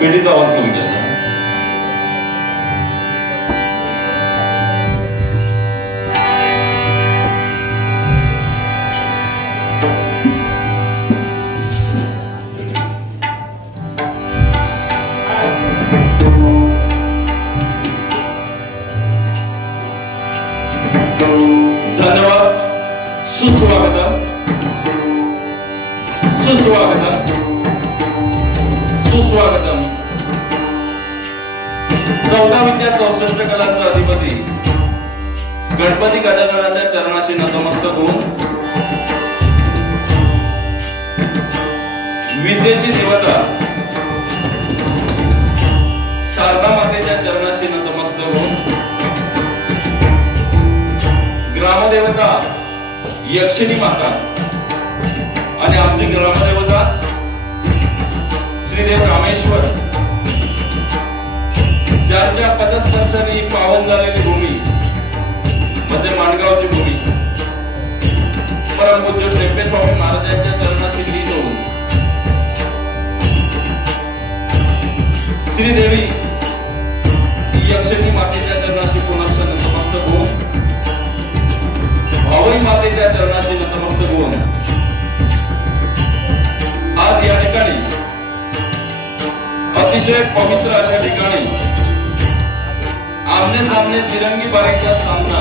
पेढीचा आवाज कमी केला. धन्यवाद. सुस्वागतम सुस्वागतम सुस्वागतम. 14 विद्या 64 कलांचा अधिपती गणपती गजाननाच्या चरणाशी नतमस्तक होऊन विद्येची देवता शारदा मातेच्या चरणाशी नतमस्तक होऊन ग्रामदेवता यक्षिणी माता आणि आमची ग्रामदेवता श्रीदेव रामेश्वर ज्याच्या पदस्पर्शाने पावन झालेली भूमी म्हणजे माणगावची भूमी परमपूज्य टेंबे स्वामी महाराजांच्या चरणाशी लीन होऊन श्रीदेवी यक्षिणी मातेच्या चरणाशी पुनश्च नतमस्तक होऊन भावई मातेच्या चरणाशी नतमस्तक होऊन आज या ठिकाणी अतिशय पवित्र अशा ठिकाणी आमने सामने तिरंगी बारीचा सामना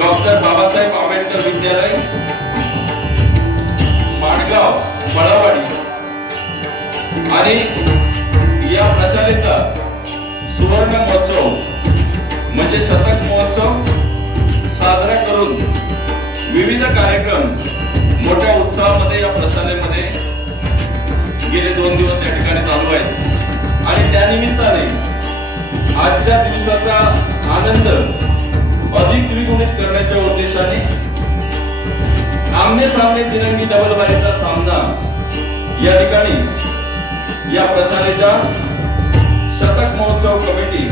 डॉक्टर बाबासाहेब आंबेडकर विद्यालय माणगाव बळावाडी आणि या प्रशालेचा सुवर्ण महोत्सव म्हणजे शतक महोत्सव साजरा करून विविध कार्यक्रम मोठ्या उत्साहामध्ये या प्रशालेमध्ये गेले 2 दिवस या ठिकाणी चालू आहेत आणि त्या निमित्ताने आजच्या दिवसाचा आनंद अधिक द्विगुणित करण्याच्या उद्देशाने आमने सामने तिरंगी डबलबारीचा सामना या ठिकाणी या प्रशालेच्या शतक महोत्सव कमिटी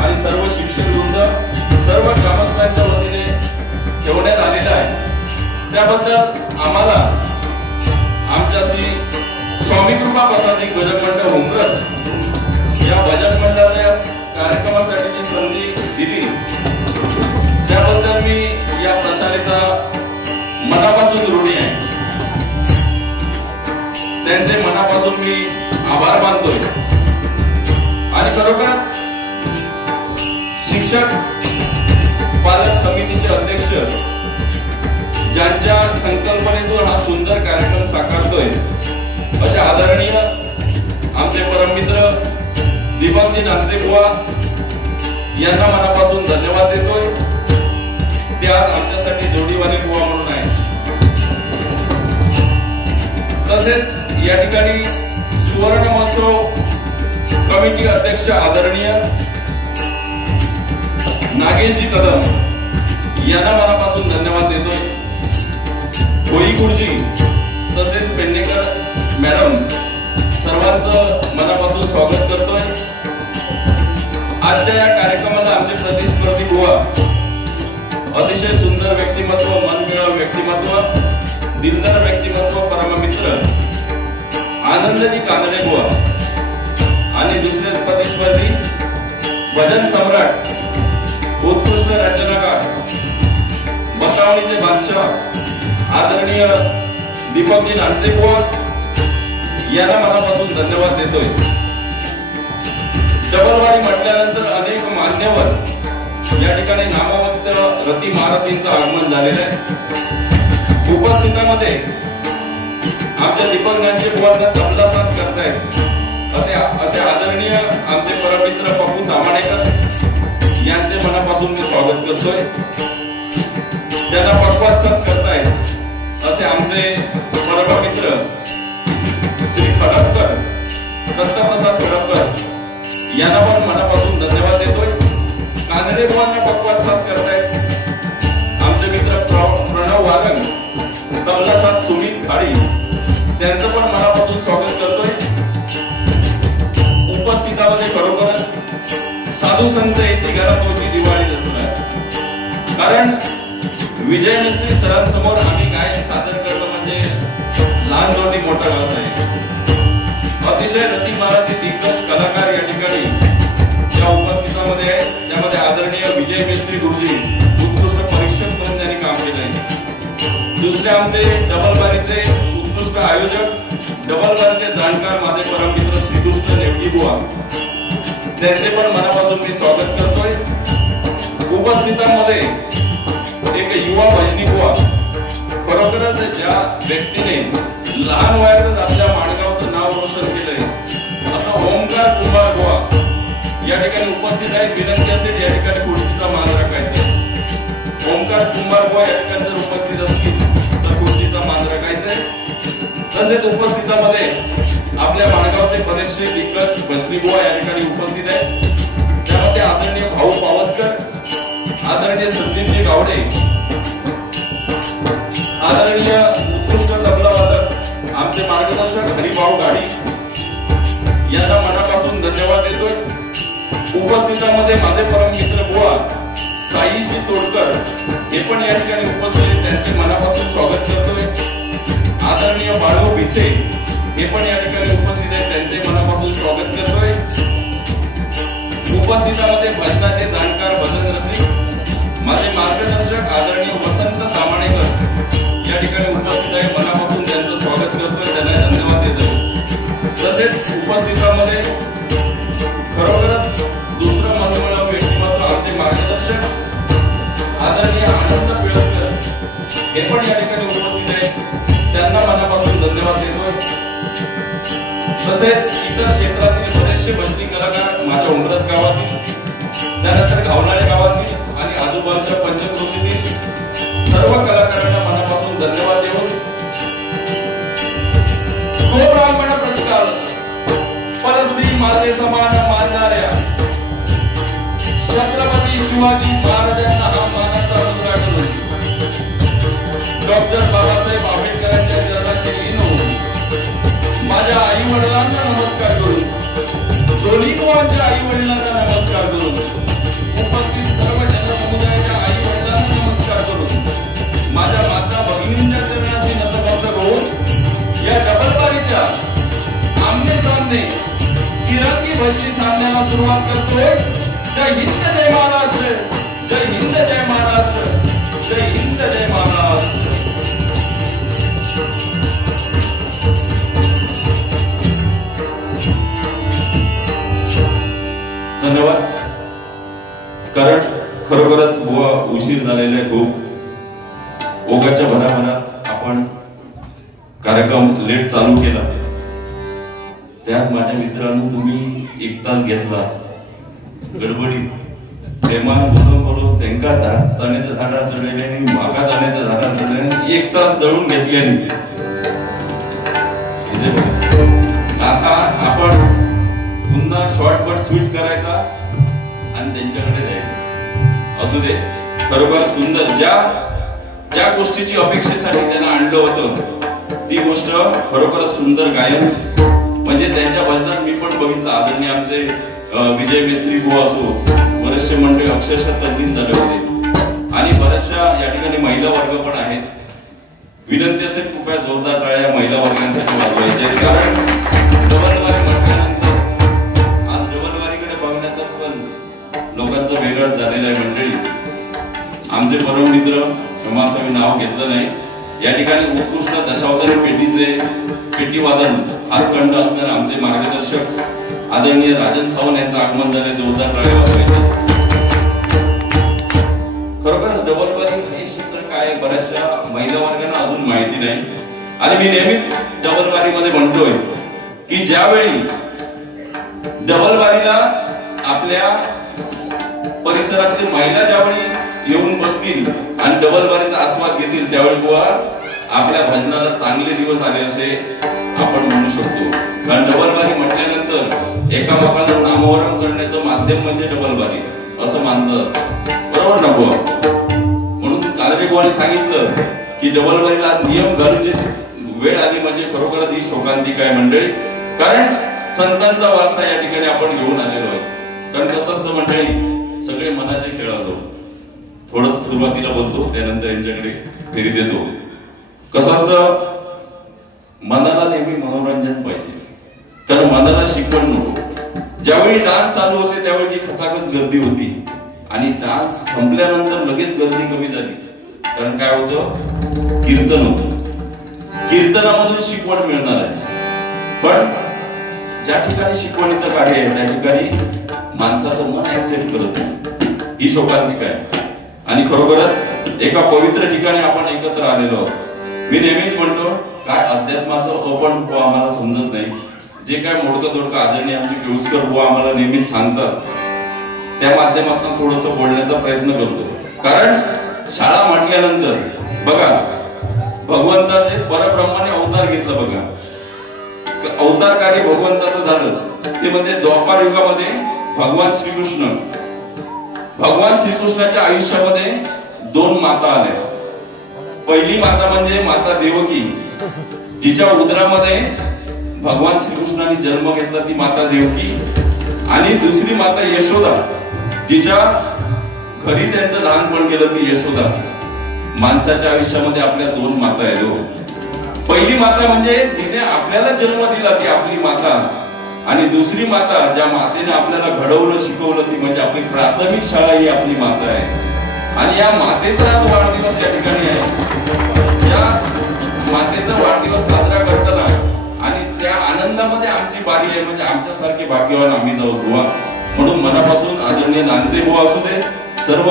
आणि सर्व शिक्षक वृंद सर्व ग्रामस्थांच्या वतीने ठेवण्यात आलेला आहे। त्याबद्दल आम्हाला आमच्याशी स्वामी कृपा प्रसादी गजक मंडळ उमरस या भजन मंडळाने कार्यक्रमासाठी जी संधी दिली त्याबद्दल मी या प्रशालेचा मनापासून ऋणी आहे। त्यांचे मनापासून मी आभार मानतोय आणि खरोखरच शिक्षक पालक समितीचे अध्यक्ष ज्यांच्या संकल्पनेतून हा सुंदर कार्यक्रम साकारतोय अशा आदरणीय आमचे परममित्र दीपकजी नांदरे बुवा यांना मनापासून धन्यवाद देतोय। ते आज आमच्यासाठी जोडीवाले बुवा म्हणून आहे। तसेच या ठिकाणी सुवर्ण महोत्सव कमिटी अध्यक्ष आदरणीय नागेशजी कदम यांना मनापासून धन्यवाद देतोय। भोई गुरुजी तसेच पेडणेकर मॅडम सर्वांचं मनापासून स्वागत करतोय। आजच्या या कार्यक्रमाला आमचे प्रतिस्पर्धी बुवा अतिशय सुंदर व्यक्तिमत्व, मनमिळावू व्यक्तिमत्व, दिलदार व्यक्तिमत्व, परममित्र आनंदजी कानडे बुवा आणि दुसरे प्रतिस्पर्धी भजन सम्राट, उत्कृष्ट रचनाकार, बतावणीचे बादशाह आदरणीय दीपकजी नांदरे बुवा यांना मनापासून धन्यवाद देतोय। डबलवारी म्हटल्यानंतर अनेक मान्यवर या ठिकाणी नामवंत रती महारथींचं आगमन झालेलं आहे। उपस्थितांमध्ये आमच्या दीपक नांदरे बुवांना तबला साथ करतायत असे आदरणीय आमचे परममित्र पप्पू तामाणेकर यांचे मनापासून मी स्वागत करतोय। त्यांना पक्वात साथ करतायत असे आमचे परममित्र श्री खडपकर, दत्तप्रसाद खडपकर यांना पण मनापासून धन्यवाद देतोय। कानडे बुवांना पक्वात साथ करतायत आमचे मित्र प्रणव वारंग, तबला साथ सुमित खाडी त्यांचं पण मनापासून स्वागत करतोय। उपस्थितांमध्ये खरोखरच साधू संत येथे घरात होती दिवाळी दसरा, कारण विजय मिस्त्री सरांसमोर आम्ही गायन सादर करतो म्हणजे लहान जोडी मोठा गाव आहे। अतिशय रती महारथी दिग्गज कलाकार या ठिकाणी या उपस्थितांमध्ये आहेत। त्यामध्ये आदरणीय विजय मिस्त्री गुरुजी उत्कृष्ट परीक्षक म्हणून त्यांनी काम केलं आहे। दुसरे आमचे डबलबारीचे उत्कृष्ट आयोजक, डबलबारीचे जाणकार माझे परममित्र श्रीकृष्ण नेवगी बुवा त्यांचे पण मनापासून मी स्वागत करतोय। उपस्थितांमध्ये एक युवा भजनी बुवा, खरोखरच ज्या व्यक्तीने लहान वयातच आपल्या माणगावचं नाव रोशन केलंय असं ओमकार कुंभार बुवा या ठिकाणी उपस्थित आहेत। विनंती असेल या ठिकाणी खुर्चीचा मान राखायचा। ओमकार कुंभार बुवा या ठिकाणी जर उपस्थित असतील तर खुर्चीचा मान राखायचा। तसेच उपस्थितांमध्ये आपल्या माणगावचे बरेचसे दिग्गज भजनी बुवा या ठिकाणी उपस्थित आहेत। त्यामध्ये आदरणीय भाऊ पावसकर, आदरणीय संदीपजी गावडे, आदरणीय उत्कृष्ट तबला वादक आमचे मार्गदर्शक हरिभाऊ गाडी यांना मनापासून धन्यवाद देतोय। उपस्थितांमध्ये माझे परममित्र बुवा साईजी तोडकर हे पण या ठिकाणी उपस्थित, त्यांचे मनापासून स्वागत करतोय। आदरणीय बाळू भिसे हे पण या ठिकाणी उपस्थित आहेत, त्यांचे मनापासून स्वागत करतोय। उपस्थितांमध्ये भजनाचे जाणकार, भजन रसिक माझे मार्गदर्शक आदरणीय वसंत तामाणेकर या ठिकाणी उपस्थित आहे, मनापासून त्यांचं स्वागत करतोय, त्यांना धन्यवाद देतोय। तसेच उपस्थितांमध्ये खरोखरच दुसरं महत्त्वपूर्ण व्यक्तिमत्व आमचे मार्गदर्शक आदरणीय आनंद पिळसकर हे पण या ठिकाणी उपस्थित आहेत, त्यांना मनापासून धन्यवाद देतोय। तसेच इतर क्षेत्रातील बरेचसे भजनी कलाकार माझ्या उमरस गावातील, त्यानंतर घावनाळे गावातील आणि आजूबाजूच्या पंचक्रोशीतील सर्व कलाकारांना मनापासून धन्यवाद देऊन तो ब्राह्मण प्रतिकाल परस्त्री माते समान मानणाऱ्या छत्रपती शिवाजी महाराजांना हा मानाचा मुजरा करून डॉक्टर बाबासाहेब सन्मान करतोय. जय हिंद जय महाराष्ट्र, जय हिंद जय महाराष्ट्र, जय हिंद जय महाराष्ट्र. धन्यवाद. कारण खरोखरच बुवा उशीर झालेला आहे खूप. ओघाच्या भराभरात आपण कार्यक्रम लेट चालू केला. त्यात माझ्या मित्रांनो तुम्ही 1 तास घेतला गडबडीत. प्रेमान बोलून त्यांका चण्याच्या झाडा चढवले आणि माका चण्याच्या झाडा चढवले 1 तास दळून घेतल्याने. आता आपण पुन्हा शॉर्टकट स्वीट करायचा आणि त्यांच्याकडे जायचं. असू दे. खरोखर सुंदर ज्या गोष्टीची अपेक्षेसाठी त्यांना आणलं होतं ती गोष्ट खरोखर सुंदर गायन. म्हणजे त्यांच्या भजनात मी पण बघितलं. आदरणीय आमचे विजय मिस्त्री बुवा असो, बरेचसे मंडळी अक्षरशः तल्लीन झाले होते आणि बऱ्याचशा या ठिकाणी महिला वर्ग पण आहेत. विनंती असेल कृपया जोरदार टाळ्या महिला वर्गांसाठी वाजवायचे. कारण डबलवारी म्हटल्यानंतर आज डबलवारीकडे बघण्याचा पण लोकांचा वेगळाच झालेला आहे. मंडळी आमचे परम मित्र क्षमासा मी नाव घेतलं नाही, या ठिकाणी उत्कृष्ट दशावतारी पेटी वादन हातखंड असणारे आमचे मार्गदर्शक आदरणीय राजन सावंत यांचं आगमन झाले. जोरदार टाळ्या वाजवायचे. खरोखरच डबलवारी हे क्षेत्र काय बऱ्याचशा महिला वर्गांना अजून माहिती नाही. आणि मी नेहमीच डबलवारीमध्ये म्हणतोय की ज्यावेळी डबलवारीला आपल्या परिसरातील महिला ज्यावेळी येऊन बसतील आणि डबलवारीचा आस्वाद घेतील त्यावेळी बुवा आपल्या भजनाला चांगले दिवस आले असे आपण म्हणू शकतो. कारण डबलवारी म्हटल्यानंतर एकामेकाला नामोहरम करण्याचं माध्यम म्हणजे डबलवारी असं मानलं. बरोबर ना बुवा? म्हणून कालबे बुवाने सांगितलं की डबलवारीला नियम घालूची वेळ आली म्हणजे खरोखरच ही शोकांतिका आहे मंडळी. कारण संतांचा वारसा या ठिकाणी आपण घेऊन आलेलो आहे. कारण कसं असतं मंडळी, सगळे मनाचे खेळ आलो. थोडं सुरुवातीला बोलतो त्यानंतर यांच्याकडे फेरी देतो. कसं असतं, मनाला नेहमी मनोरंजन पाहिजे. कारण मनाला शिकवण नको. ज्यावेळी डान्स चालू होते त्यावेळी जी खचाखच गर्दी होती आणि डान्स संपल्यानंतर लगेच गर्दी कमी झाली. कारण काय होतं, कीर्तन होतं. कीर्तनामधून शिकवण मिळणार आहे. पण ज्या ठिकाणी शिकवणीचं कार्य आहे त्या ठिकाणी माणसाचं मन ऍक्सेप्ट करत नाही. ही शोकांतिका आहे. आणि खरोखरच एका पवित्र ठिकाणी आपण एकत्र आलेलो आहोत. मी नेहमीच म्हणतो काय अध्यात्माचं आपण आम्हाला समजत नाही. जे काय मोडकं तोडकं आदरणीय आमचे केळुसकर बुवा आम्हाला नेहमीच सांगतात त्या माध्यमातून थोडंसं बोलण्याचा प्रयत्न करतो. कारण शाळा म्हटल्यानंतर बघा भगवंताचे परब्रह्माने अवतार घेतला. बघा अवतार कार्य भगवंताचं झालं ते म्हणजे द्वापार युगामध्ये भगवान श्रीकृष्णाच्या आयुष्यामध्ये 2 माता आल्या. पहिली माता म्हणजे माता देवकी, जिच्या उदरामध्ये भगवान श्रीकृष्णाने जन्म घेतला, ती माता देवकी. आणि दुसरी माता यशोदा, जिच्या घरी त्यांचं लहानपण गेलं, ती यशोदा. माणसाच्या आयुष्यामध्ये आपल्या 2 माता आहेत. पहिली माता म्हणजे जिने आपल्याला जन्म दिला ती आपली माता. आणि दुसरी माता ज्या मातेने आपल्याला घडवलं शिकवलं ती म्हणजे आपली प्राथमिक शाळा ही आपली माता आहे. आणि या मातेचा आज वाढदिवस या ठिकाणी आहे. या मातेचा वाढदिवस साजरा करताना आणि त्या आनंदामध्ये आमची बारी आहे म्हणजे आमच्यासारखे भाग्यवान आम्ही जाऊ बुवा. म्हणून मनापासून आदरणीय नानचे बुवा असू दे, सर्व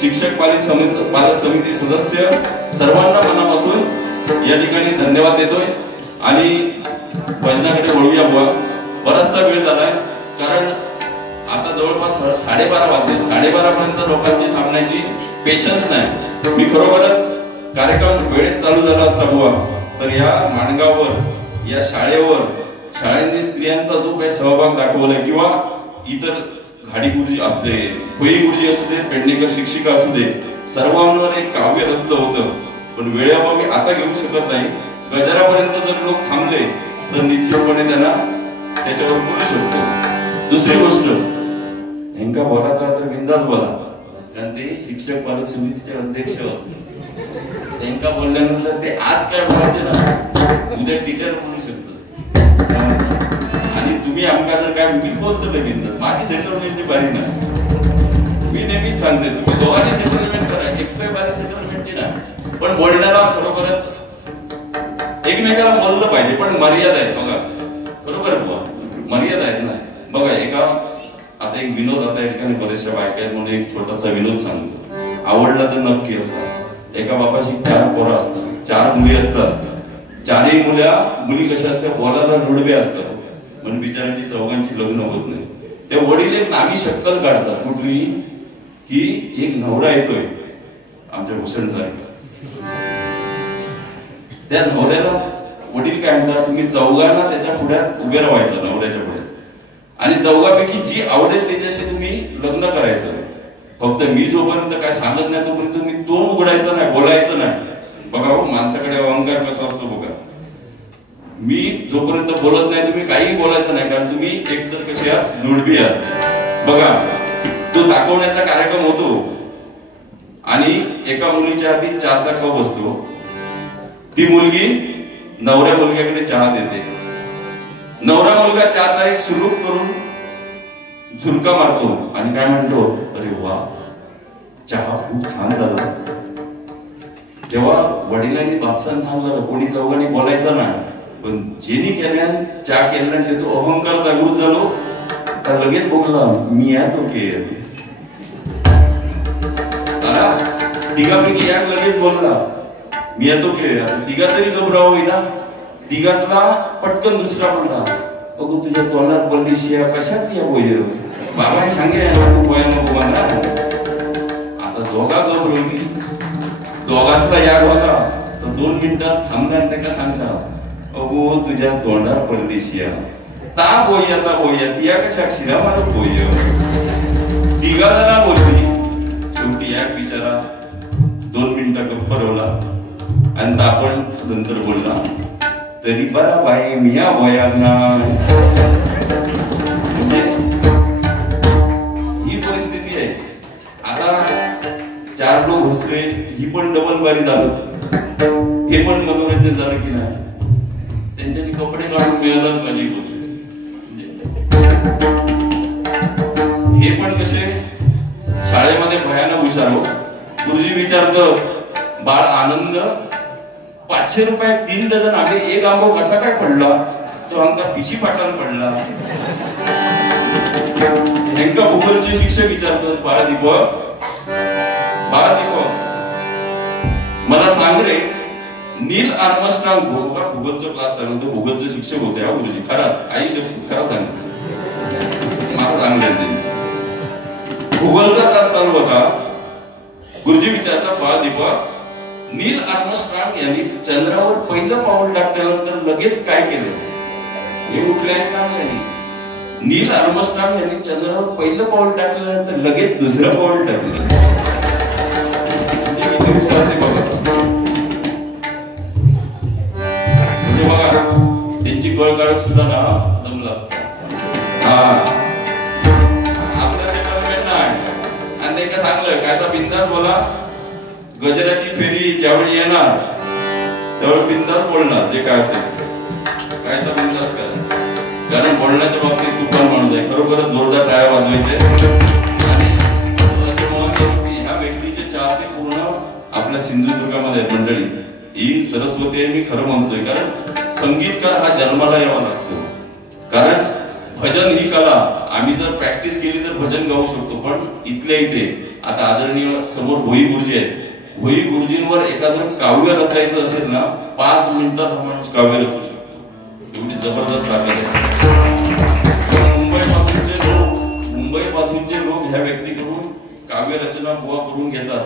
शिक्षक पालक समिती सदस्य सर्वांना मनापासून या ठिकाणी धन्यवाद देतोय. आणि भजनाकडे वळूया बुवा. बराचसा वेळ झालाय कारण आता जवळपास 12:30 वाजले. 12:30 पर्यंत लोकांची थांबण्याची पेशन्स नाही. मी खरोखरच कार्यक्रम वेळेत चालू झाला असता बुवा तर या माणगाववर या शाळेंनी स्त्रियांचा जो काही सहभाग दाखवलाय किंवा इतर घाडी गुरुजी आपले होई गुरुजी असू दे, पेडणेकर शिक्षिका असू दे, सर्वांवर एक काव्य रचलं होतं. पण वेळेअभावी मी आता घेऊ शकत नाही. गजरापर्यंत जर लोक थांबले तर निश्चितपणे त्यांना त्याच्यावर बोलू शकतो. दुसरी गोष्ट नेमका बोलायचा तर बिंदास बोला. कारण ते शिक्षक पालक समितीचे अध्यक्ष नेमका बोलल्यानंतर ते आज काय बोलायचे ना उद्या टीचर बोलू शकतो. आणि तुम्ही आमका जर काय मी बोलतो लगेच माझी सेटलमेंटची बारी नाही. मी नेहमीच सांगते तुम्ही दोघांनी सेटलमेंट करा, एकट्या बारी सेटलमेंटची नाही. पण बोलण्याला खरोखरच एकमेकाला बोललं पाहिजे, पण मर्यादा आहेत बघा. खरोखर मर्यादा आहेत ना. बघा एका आता एक विनोद, आता या ठिकाणी बरेचशा बायका आहेत म्हणून एक छोटासा विनोद सांगतो, आवडला तर नक्की असतात. एका बापाची 4 पोरं असतात, 4 मुली असतात. 4ही मुली कशा असतात, बोलायला लुडबे असतात, म्हणून बिचाऱ्यांची चौघांची लग्न होत नाही. ते वडील एक नावी शक्कल काढतात कुठली की एक नवरा येतोय आमच्या भूषण सारखा. त्या नवऱ्याला वडील काय म्हणतात, तुम्ही चौघांना त्याच्या पुढ्यात उभे राहायचं, नवऱ्याच्या पुढे, आणि चौघापैकी जी आवडेल त्याच्याशी तुम्ही लग्न करायचं. फक्त मी जोपर्यंत काय सांगत नाही तोपर्यंत तुम्ही तोंड उघडायचं नाही, बोलायचं नाही. बघा हो माणसाकडे अहंकार कसा असतो बघा. मी जोपर्यंत बोलत नाही तुम्ही काही बोलायचं नाही, कारण तुम्ही एकतर कसे आहात, लुडबी आहात. बघा तो दाखवण्याचा कार्यक्रम होतो आणि एका मुलीच्या हाती चहाचा कप असतो. ती मुलगी नवऱ्या मुलग्याकडे चहा देते. नवरा मुलगा चहाचा एक सुलूक करून झुरका मारतो आणि काय म्हणतो, अरे वा चहा खूप छान झाला. तेव्हा वडिलांनी बापसान सांगलं कोणी चौघांनी बोलायचं नाही, पण जेनी केल्यान चहा केल्यान त्याचा अहंकार जागृत झालो तर लगेच बोलला मी येतो की. तिघापैकी एक लगेच बोलला मी येतो की. तिघा तरी घबराव होईना. तिघातला पटकन दुसरा बोलला, बघू तुझ्या तोंडात बंदिशिया कशात या बोय बाबा सांगे तू बोया नको ना. आता दोघा घबरवली, दोघातला याग होता तर 2 मिनिटात थांबल्यान त्याला सांगता, अगो तुझ्या तोंडात बंदिशिया ता बोया तिया कशा शिरा मारत बोय. तिघा जरा बोलली. शेवटी याक बिचारा 2 मिनिटं गप्प रवला आणि आपण नंतर बोलला, तरी बरा बाई मिया बोयाना. म्हणजे ही परिस्थिती आहे. आता 4 लोक हसले, ही पण डबल बारी झालं, हे पण मनोरंजन झालं की नाही. त्यांच्यानी कपडे काढून मिळालं पाहिजे. हे पण कसे शाळेमध्ये भयानक हुशार हो. गुरुजी विचारतं बाळ आनंद 500 रुपयात 3 डझन आंबे, एक आंबो कसा काय पडला, तो आमका पिशी फाटान पडला. ह्यांका भूगोलचे शिक्षक विचारतात, बाळ दीपक मला सांग रे, नील आर्मस्ट्रॉंग भूगोलचा क्लास चालवतो, भूगोलचे शिक्षक होते हा गुरुजी. खराच आई शब्द खरा सांगतो मला सांगले. भूगोलचा क्लास चालू होता. गुरुजी विचारतात, बाळ दीपक नील आर्मस्ट्रॉंग यांनी चंद्रावर पहिलं पाऊल टाकल्यानंतर लगेच काय केलं, हे उठल्याने चांगलं. नील आर्मस्ट्रॉंग यांनी चंद्रावर पहिलं पाऊल टाकल्यानंतर लगेच दुसरं पाऊल टाकलं. बघा म्हणजे बघा त्यांची कळ काढत सुद्धा ना जमला. आपलं सेटलमेंट नाही. आणि ते सांगलं काय तर बिंदास बोला. गजराची फेरी ज्यावेळी येणार त्यावेळी बिंदास बोलणार, जे काय असेल काय तर बिंदास करा. कारण बोलण्याच्या बाबतीत तुफान माणूस आहे. खरोखरच जोरदार टाळ्या वाजवायचे. आणि असं म्हणतो की ह्या व्यक्तीचे चाहते पूर्ण आपल्या सिंधुदुर्गामध्ये मंडळी. ही सरस्वती आहे, मी खरं म्हणतोय. कारण संगीतकार हा जन्माला यावा लागतो. कारण भजन ही कला, आम्ही जर प्रॅक्टिस केली तर भजन गाऊ शकतो. पण इथल्या इथे आता आदरणीय समोर होई गुरुजी आहेत. होई गुरुजींवर एखादं काव्य रचायचं असेल ना 5 मिनिटात हा माणूस काव्य रचू शकतो. एवढी जबरदस्त ताकद आहे. मुंबईपासूनचे लोक ह्या व्यक्तीकडून काव्य रचना बुवा करून घेतात.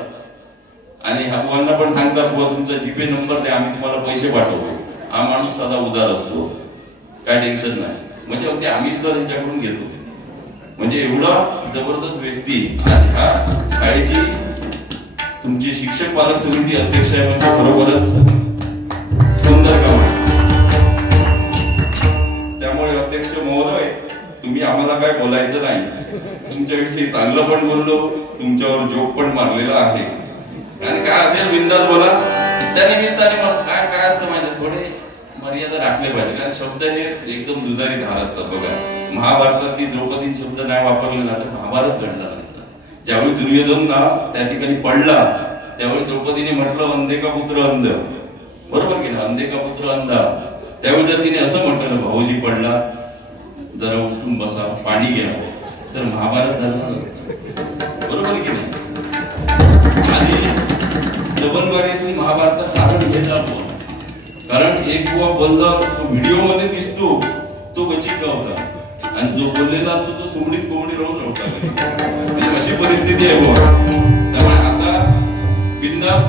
आणि ह्या बुवांना पण सांगतात, बुवा तुमचा जीपे नंबर द्या, आम्ही तुम्हाला पैसे पाठवतो. हा माणूस साधा उदार असतो, काय टेन्शन नाही. म्हणजे अगदी आम्ही सुद्धा त्यांच्याकडून घेतो. म्हणजे एवढा जबरदस्त व्यक्ती. आज ह्या शाळेची तुमची शिक्षक पालक समिती अध्यक्ष आहे, म्हणजे खरोखरच सुंदर काम आहे. त्यामुळे अध्यक्ष महोदय, तुम्ही आम्हाला काय बोलायचं नाही. तुमच्याविषयी चांगलं पण बोललो, तुमच्यावर जोक पण मारलेला आहे. आणि काय असेल बिंदास बोला. त्या निमित्ताने मग काय काय असतं माहिती, थोडे मर्यादा राखल्या पाहिजे, कारण शब्द हे एकदम दुधारी धार असतात. बघा, महाभारतात ती द्रौपदीने शब्द नाही वापरले ना तर महाभारत घडलं नसतं. ज्यावेळी दुर्योधन ना त्या ठिकाणी पडला त्यावेळी द्रौपदीने म्हटलं अंधे का पुत्र अंध, बरोबर की ना, अंधे का पुत्र अंधा. त्यावेळी जर तिने असं म्हटलं ना भाऊजी पडला जरा उठून बसा पाणी घ्या, तर महाभारत झालं नसतं, बरोबर की नाही. आधी डबलबारीतली महाभारतात कारण हे झालं, कारण एक बुवा बोलला तो व्हिडिओ मध्ये दिसतो तो गचिक होता आणि जो बोललेला असतो तो सुमडीत कोंबडी राहून राहता. अशी परिस्थिती आहे बुवा. त्यामुळे आता बिंदास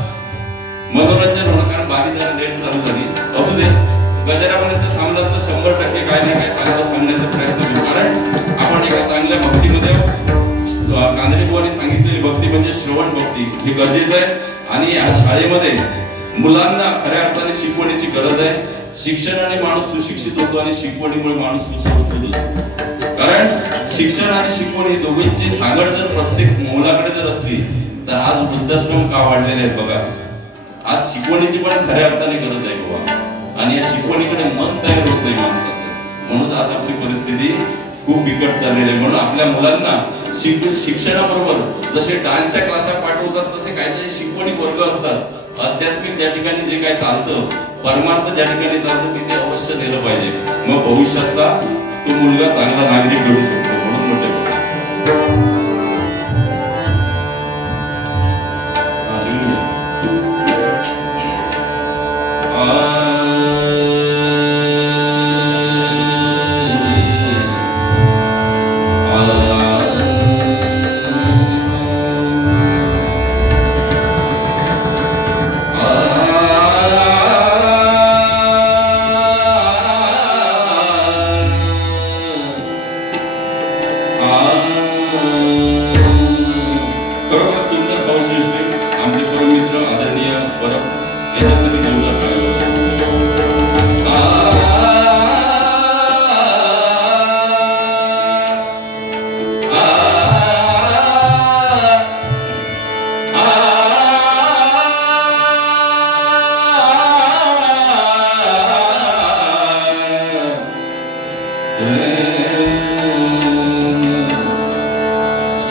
मनोरंजन होणं, कारण बारी जरा लेट चालू झाली असू दे, गजरापर्यंत थांबला तर 100% काय नाही काय चांगलं सांगण्याचा प्रयत्न करू. कारण आपण एका चांगल्या भक्तीमध्ये कांदळे बुवांनी सांगितलेली भक्ती म्हणजे श्रवण भक्ती, हे गरजेचं आहे. आणि या शाळेमध्ये मुलांना खऱ्या अर्थाने शिकवणीची गरज आहे. शिक्षणाने माणूस सुशिक्षित होतो आणि शिकवणीमुळे माणूस सुसंस्कृत होतो. कारण शिक्षण आणि शिकवणी दोघींची सांगड जर प्रत्येक मुलाकडे जर असली तर आज वृद्धाश्रम का वाढलेले आहेत बघा. आज शिकवणीची पण खऱ्या अर्थाने गरज आहे बाबा, आणि या शिकवणीकडे मन तयार होत नाही माणसाचं. म्हणून आज आपली परिस्थिती खूप बिकट चाललेली आहे. म्हणून आपल्या मुलांना शिक्षणाबरोबर जसे डान्सच्या क्लासा पाठवतात तसे काहीतरी शिकवणी वर्ग असतात. आध्यात्मिक ज्या ठिकाणी जे काही चालतं, परमार्थ ज्या ठिकाणी चालतं तिथे अवश्य नेलं पाहिजे. मग भविष्यातला तो मुलगा चांगला नागरिक घडू शकतो. म्हणून म्हणतो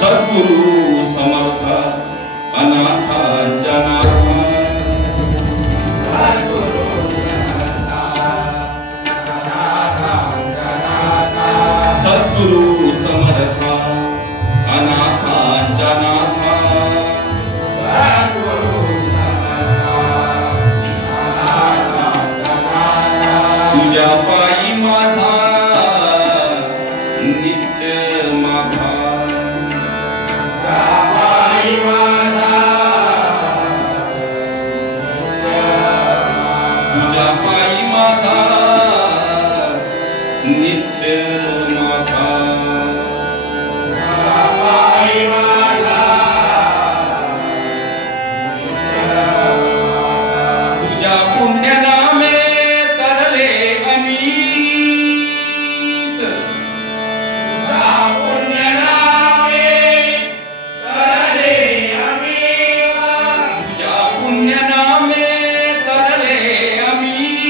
सद्गुरु समर्थ अनाथांच्या सद्गुरु समर्थ अनाथांच्या नाथा तुझ्या पायी माझा नित्य माथा तुझ्या पायी माझा नित्य माथा तुझ्या पुण्यनामे तरले अमीत पुण्यनामे तरले अमीत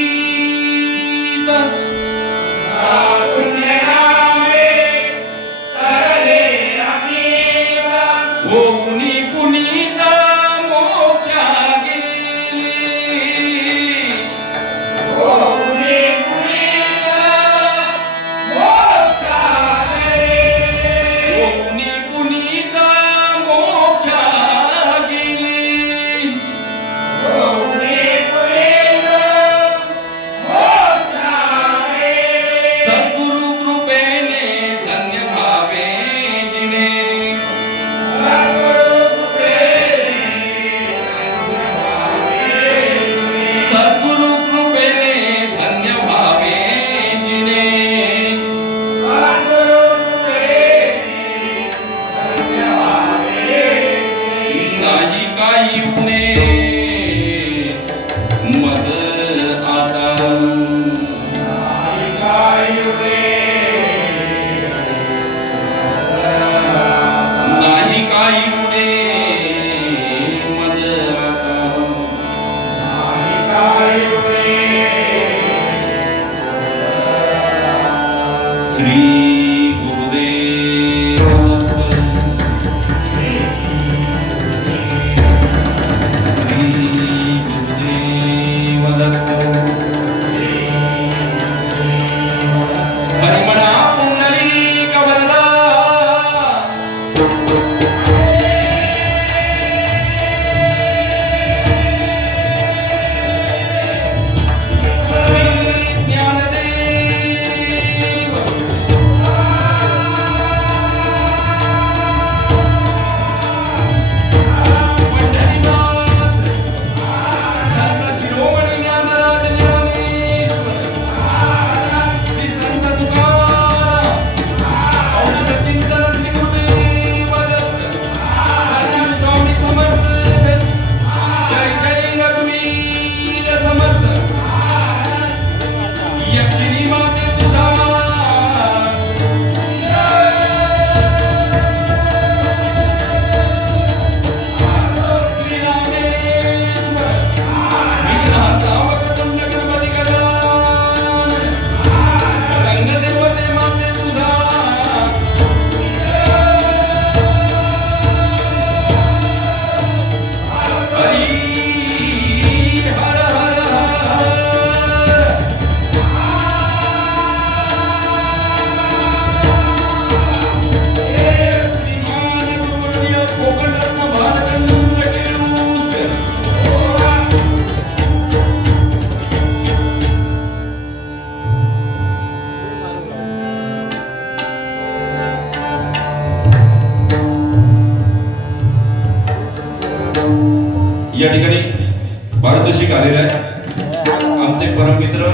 यक्षिणी माते तुझा या ठिकाणी पारितोषिक आलेले आहे आमचे परम मित्र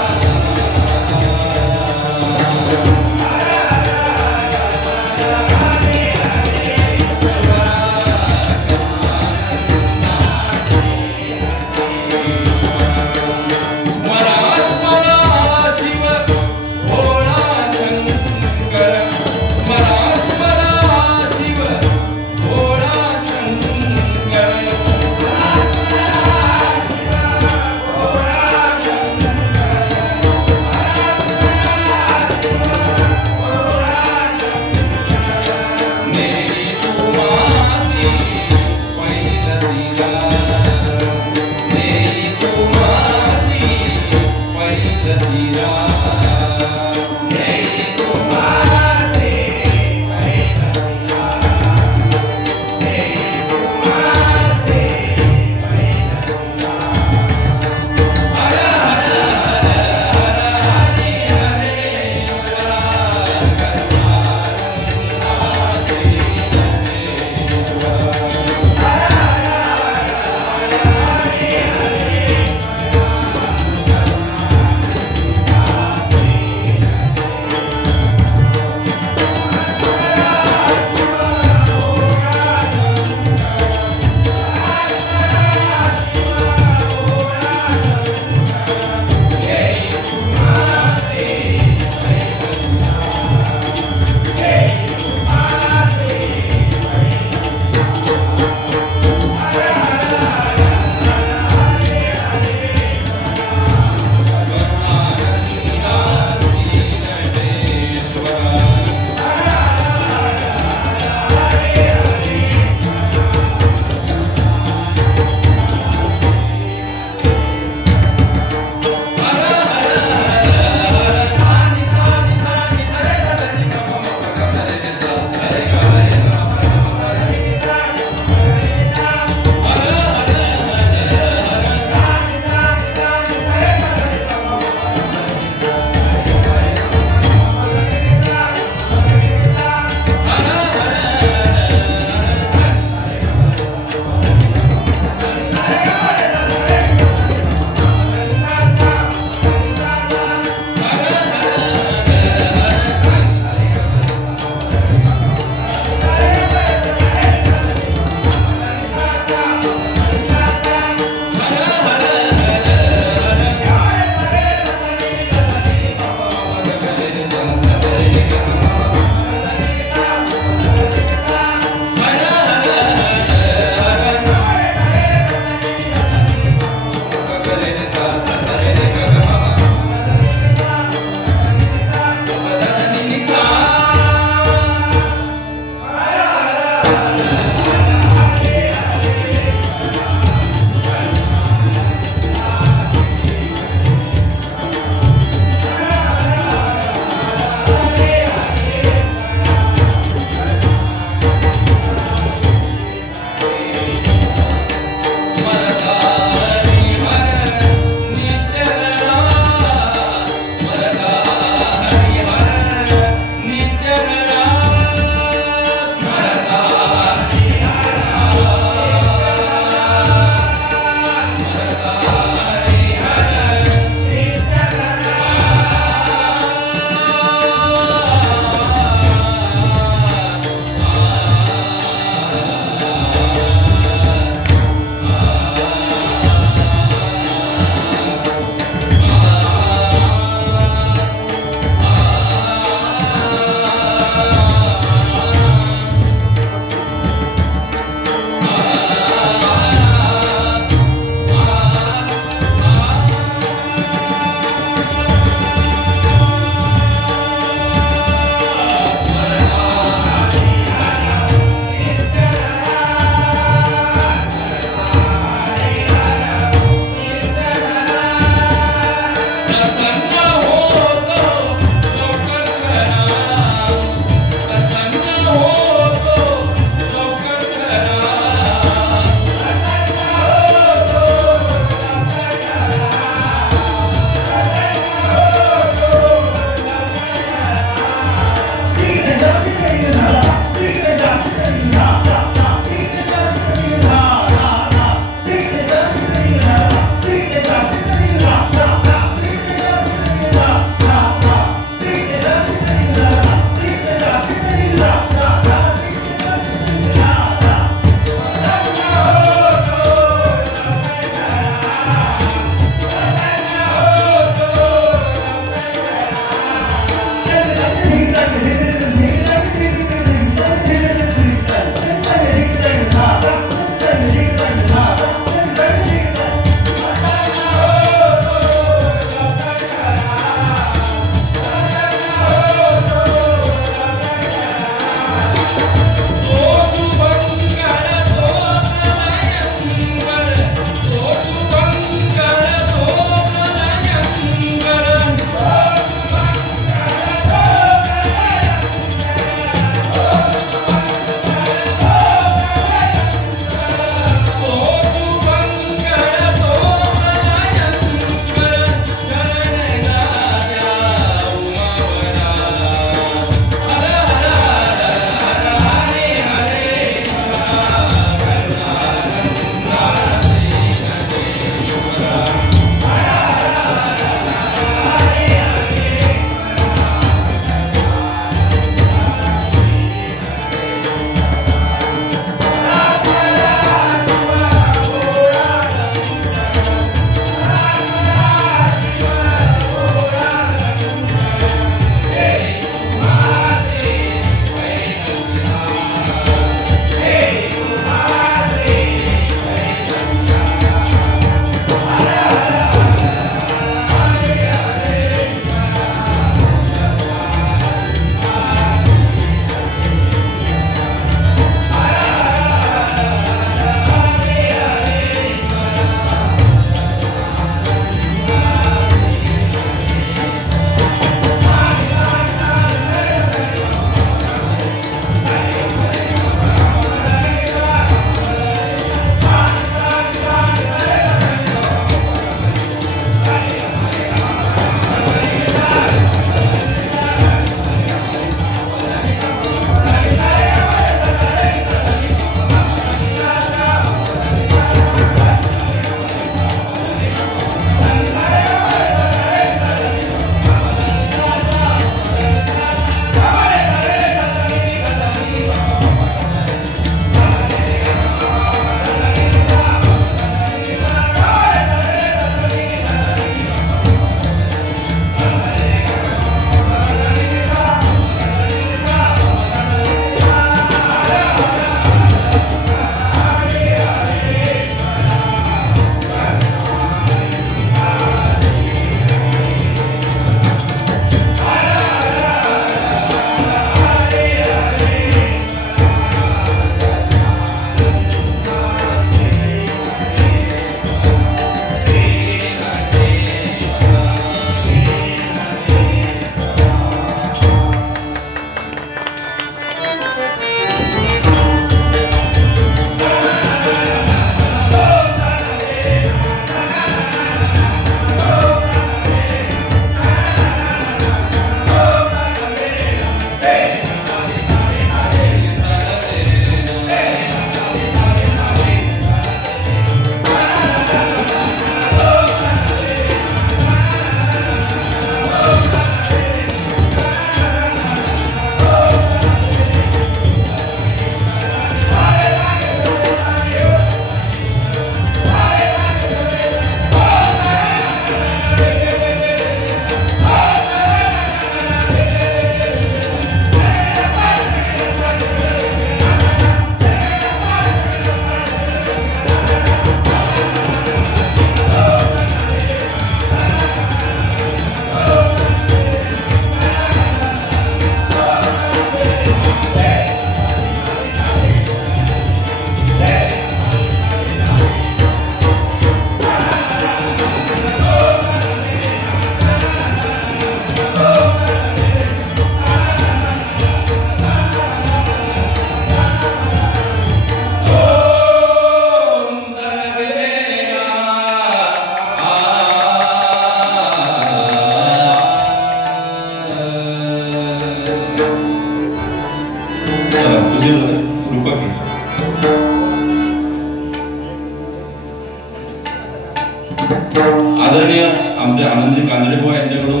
आदरणीय आमचे आनंदी कांदळे बुवा यांच्याकडून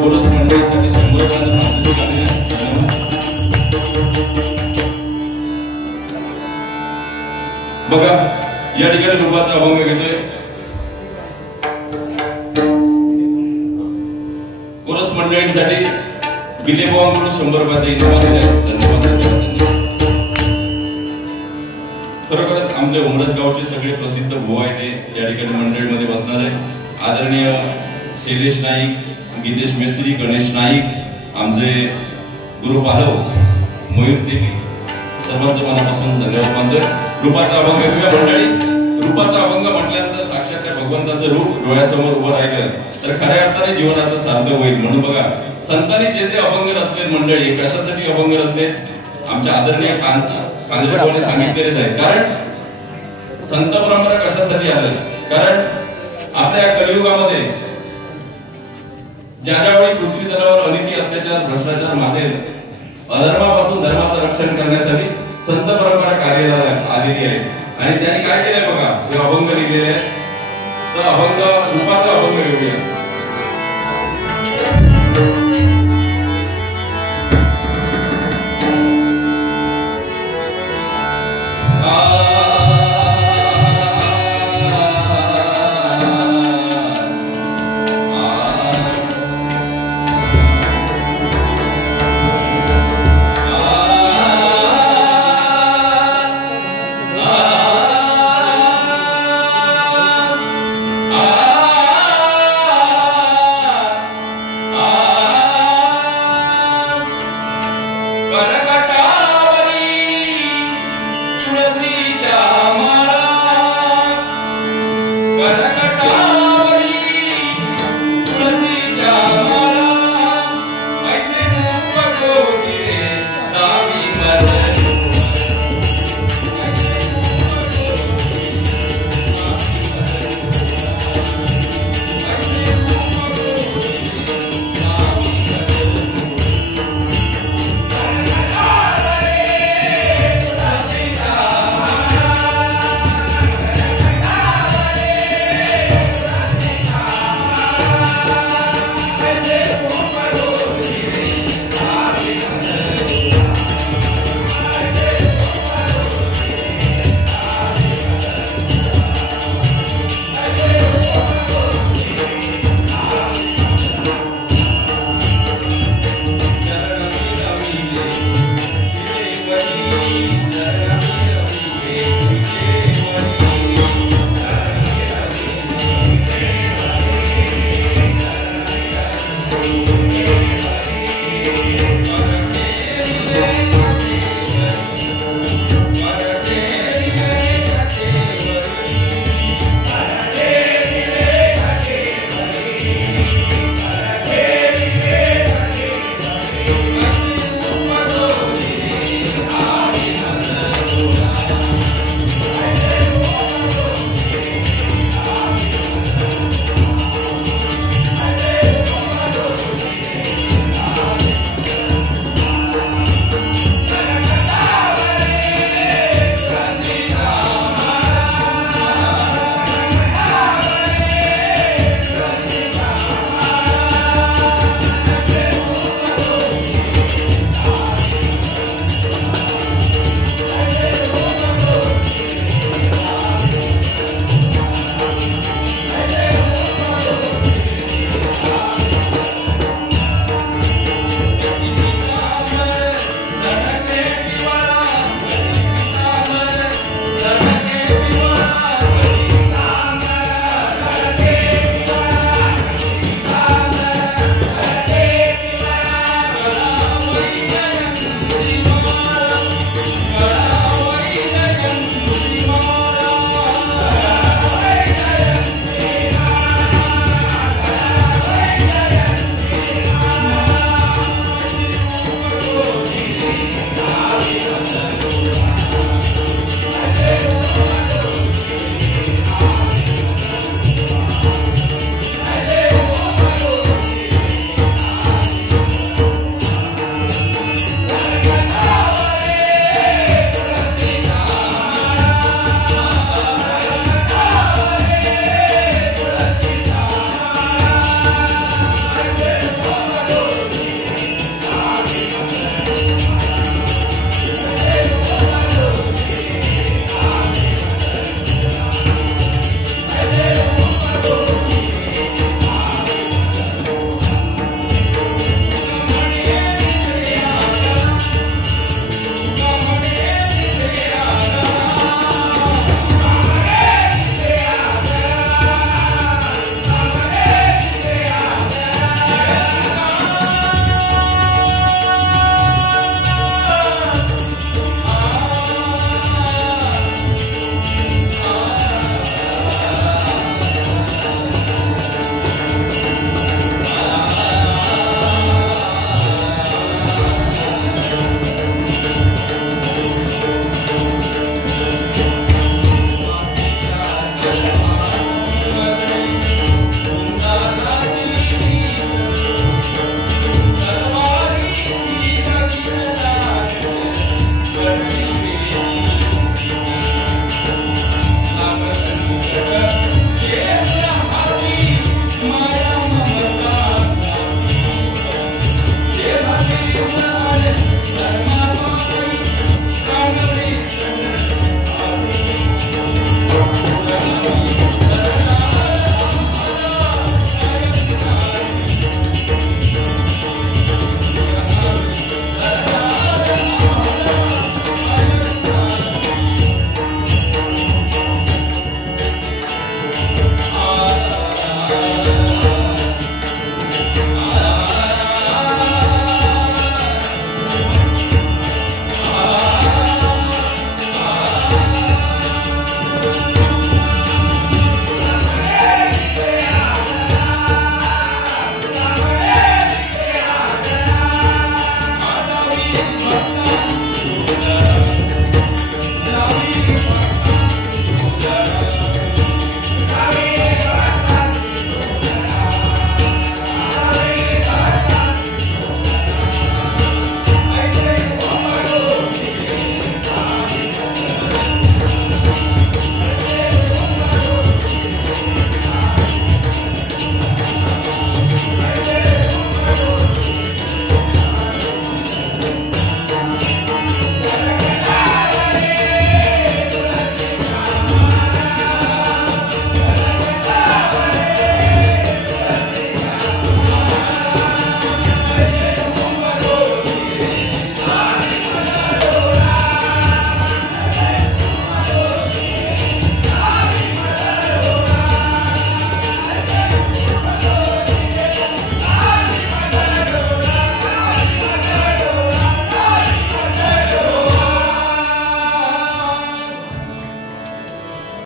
कोरस मंडळीसाठी 100 रुपयांचा पारितोषिक आलेले आहे. बघा या ठिकाणी रूपाचा अभंग घेतोय. कोरस मंडळींसाठी बिले बुवांकडून 100 रुपयाचा इनाम आलेला आहे. धन्यवाद. खरोखरच आमच्या उमरज गावचे सगळे प्रसिद्ध बुवा आहेत या ठिकाणी मंडळीमध्ये बसणार आहे. आदरणीय शैलेश नाईक, गीतेश मेस्त्री, गणेश नाईक, आमचे गुरु पालव, मयूर देवी, सर्वांचं मनापासून धन्यवाद मानतोय. रूपाचा अभंग घेऊया मंडळी. रूपाचा अभंग म्हटल्यानंतर साक्षात त्या भगवंताचं रूप डोळ्यासमोर उभं राहिलं तर खऱ्या अर्थाने जीवनाचं सार्थक होईल. म्हणून बघा संतांनी जे जे अभंग रचले मंडळी, कशासाठी अभंग रचले आमच्या आदरणीय कांदळेबाने सांगितलेले आहे. कारण संत परंपरा कशासाठी आलं, कारण आपल्या कलियुगामध्ये ज्या ज्यावेळी पृथ्वी तलावर अनिती, अत्याचार, भ्रष्टाचार माजेल, अधर्मापासून धर्माचं रक्षण करण्यासाठी संत परंपरा कार्याला आलेली आहे. आणि त्यांनी काय केलंय बघा, हे अभंग लिहिलेले आहेत. तर अभंग रूपाचा अभंग घेऊया.